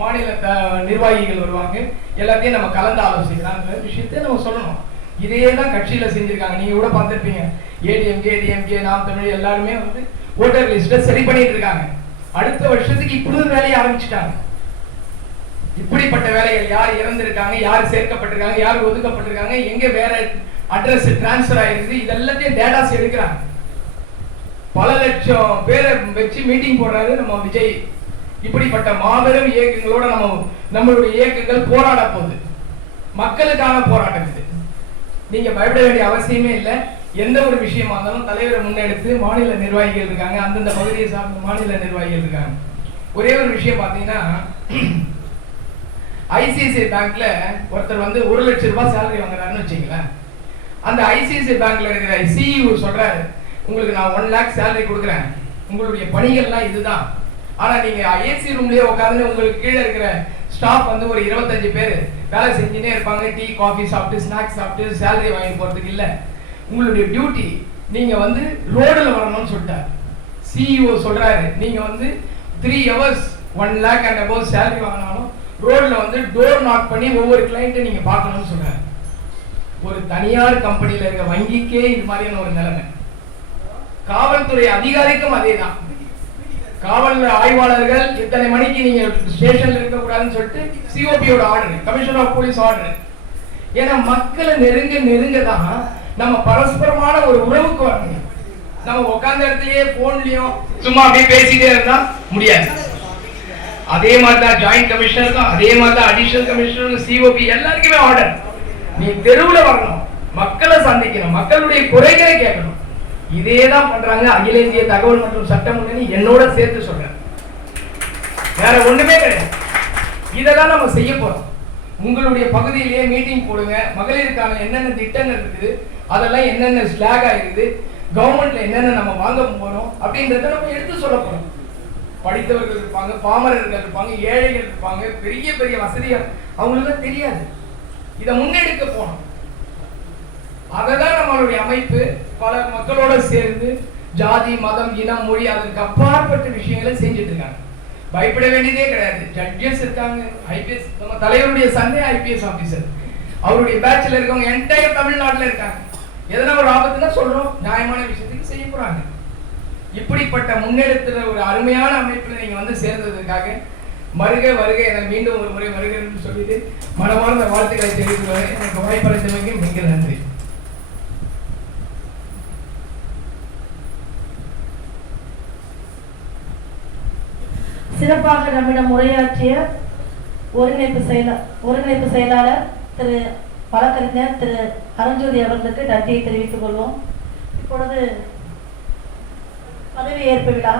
மாநில நிர்வாகிகள் வருவாங்க. எல்லாத்தையும் நம்ம கலந்து ஆலோசிக்கலாம்ன்ற விஷயத்தை நம்ம சொல்லணும். இதே தான் கட்சியில செஞ்சிருக்காங்க. நீங்க கூட பார்த்துருப்பீங்க. ஏடிஎம்கே டிஎம்கே நாம் தமிழ் எல்லாருமே வந்து ஓட்டர் லிஸ்ட்டை சரி பண்ணிட்டு இருக்காங்க. அடுத்த வருஷத்துக்கு இப்படி வேலையை ஆரம்பிச்சிட்டாங்க. இப்படிப்பட்ட வேலைகள் யார் இறந்திருக்காங்க யார் சேர்க்கப்பட்டிருக்காங்க யார் ஒதுக்கப்பட்டிருக்காங்க எங்க வேற அட்ரஸ் டிரான்ஸ்ஃபர் ஆயிருக்கு இது எல்லாத்தையும் டேட்டாஸ் எடுக்கிறாங்க. பல லட்சம் பேரை வச்சு மீட்டிங் போடுறாரு நம்ம விஜய். இப்படிப்பட்ட மாபெரும் இயக்கங்களோட நம்ம நம்மளுடைய இயக்கங்கள் போராட போகுது. மக்களுக்கான போராட்டம் இது. நீங்க பயப்பட வேண்டிய அவசியமே இல்லை. எந்த ஒரு விஷயமா இருந்தாலும் தலைவரை முன்னெடுத்து மாநில நிர்வாகிகள் இருக்காங்க. அந்தந்த பகுதியை சார்ந்த மாநில நிர்வாகிகள் இருக்காங்க. ஒரே ஒரு விஷயம் பாத்தீங்கன்னா ஐசிஐசிஐ பேங்க்ல ஒருத்தர் வந்து ஒரு லட்சம் ரூபாய் சேலரி வாங்குறாருன்னு வச்சுங்களேன் அந்த ஐசிஐசிஐ பேங்க்ல இருக்கிற சிஇஓ சொல்றாரு உங்களுக்கு நான் ஒன் லேக் சேலரி கொடுக்குறேன். உங்களுடைய பணிகள்லாம் இதுதான். ஆனா நீங்க ஏசி ரூம்லயே உட்காந்து உங்களுக்கு கீழே இருக்கிற ஸ்டாஃப் வந்து ஒரு இருபத்தஞ்சு பேர் வேலை செஞ்சுட்டே இருப்பாங்க. டீ காஃபி சாப்பிட்டு ஸ்நாக்ஸ் சாப்பிட்டு சேலரி வாங்கி போறதுக்கு இல்ல. உங்களுடைய டியூட்டி நீங்க வந்து ரோடில் வரணும்னு சொல்லிட்டார். சிஇஓ சொல்றாரு நீங்க வந்து three hours one lakh and above salary வாங்கினாலும் ரோட்ல வந்து டோர் நாக் பண்ணி ஒவ்வொரு கிளைண்ட்டை நீங்க பார்க்கணும்னு சொல்றாரு. ஒரு தனியார் கம்பெனியில இருக்க வங்கிக்கே இது மாதிரியான ஒரு நிலைமை. காவல்துறை அதிகாரிக்கும் அதே தான் காவல் ஆய்வாளர்கள் இத்தனை மணிக்கு நீங்க ஸ்டேஷன்ல இருக்க கூடாதுன்னு சொல்லிட்டு சிஓபியோட order commissioner of police order ஏன்னா மக்களை நெருங்க நெருங்க தான் நம்ம பரஸ்பரமான ஒரு உறவுக்கு வரணும். நம்ம உட்கார்ந்த இடத்துலயே போன்லயும் சும்மா அப்படியே பேசிட்டே இருந்தா முடியாது. அதே மாதிரி தான் ஜாயிண்ட் கமிஷனருக்கும் அதே மாதிரி தான் அடிஷனல் கமிஷனர் சிஓபி எல்லாருக்குமே ஆர்டர் நீ தெருவில் வரணும். மக்களை சந்திக்கணும். மக்களுடைய குறைகளை கேட்கணும். இதே தான் பண்றாங்க அகில இந்திய தகவல் மற்றும் சட்ட முன்னணி என்னோட சேர்த்து சொல்றேன். வேற ஒண்ணுமே கிடையாது. இதெல்லாம் நம்ம செய்ய போறோம். உங்களுடைய பகுதியிலேயே மீட்டிங் போடுங்க. மகளிருக்கான என்னென்ன திட்டங்கள் இருக்குது அதெல்லாம் என்னென்ன ஸ்லாக் ஆயிருக்குது கவர்மெண்ட்ல என்னென்ன நம்ம வாங்க போறோம் அப்படின்றத நம்ம எடுத்து சொல்ல போறோம். படித்தவர்கள் இருப்பாங்க பாமரர்கள் இருப்பாங்க ஏழைகள் இருப்பாங்க பெரிய பெரிய வசதிகள். அவங்களுக்கு தெரியாது. இதை முன்னெடுக்க போனோம் அததான் நம்மளுடைய அமைப்பு. பல மக்களோட சேர்ந்து ஜாதி மதம் இனம் மொழி அதற்கு அப்பாற்பட்ட விஷயங்களை செஞ்சுட்டு இருக்காங்க. பயப்பட வேண்டியதே கிடையாது. ஜட்ஜஸ் இருக்காங்க. ஐபிஎஸ் நம்ம தலைவருடைய சண்டே ஐபிஎஸ் ஆபீசர் அவருடைய பேட்ச்ல இருக்கவங்க என்டையர் தமிழ்நாட்டில் இருக்காங்க. எதனா ஒரு ஆபத்துனா சொல்றோம்? நியாயமான விஷயத்துக்கு செய்ய போறாங்க. இப்படிப்பட்ட முன்னெடுத்துல ஒரு அருமையான அமைப்புல நீங்க வந்து சேர்ந்ததுக்காக மருக வருக. என மீண்டும் ஒரு முறை வருகிறேன்னு சொல்லிட்டு மனமார்ந்த வாழ்த்துக்களை தெரிவித்து வர எனக்கு வாய்ப்பளித்தமைக்கு மிக நன்றி. சிறப்பாக நம்மிடம் உரையாற்றிய ஒருங்கிணைப்பு செயலா ஒருங்கிணைப்பு செயலாளர் திரு வழக்கறிஞர் திரு அருண்ஜோதி அவர்களுக்கு நன்றியை தெரிவித்துக் கொள்வோம். இப்பொழுது பதவியேற்பு விழா.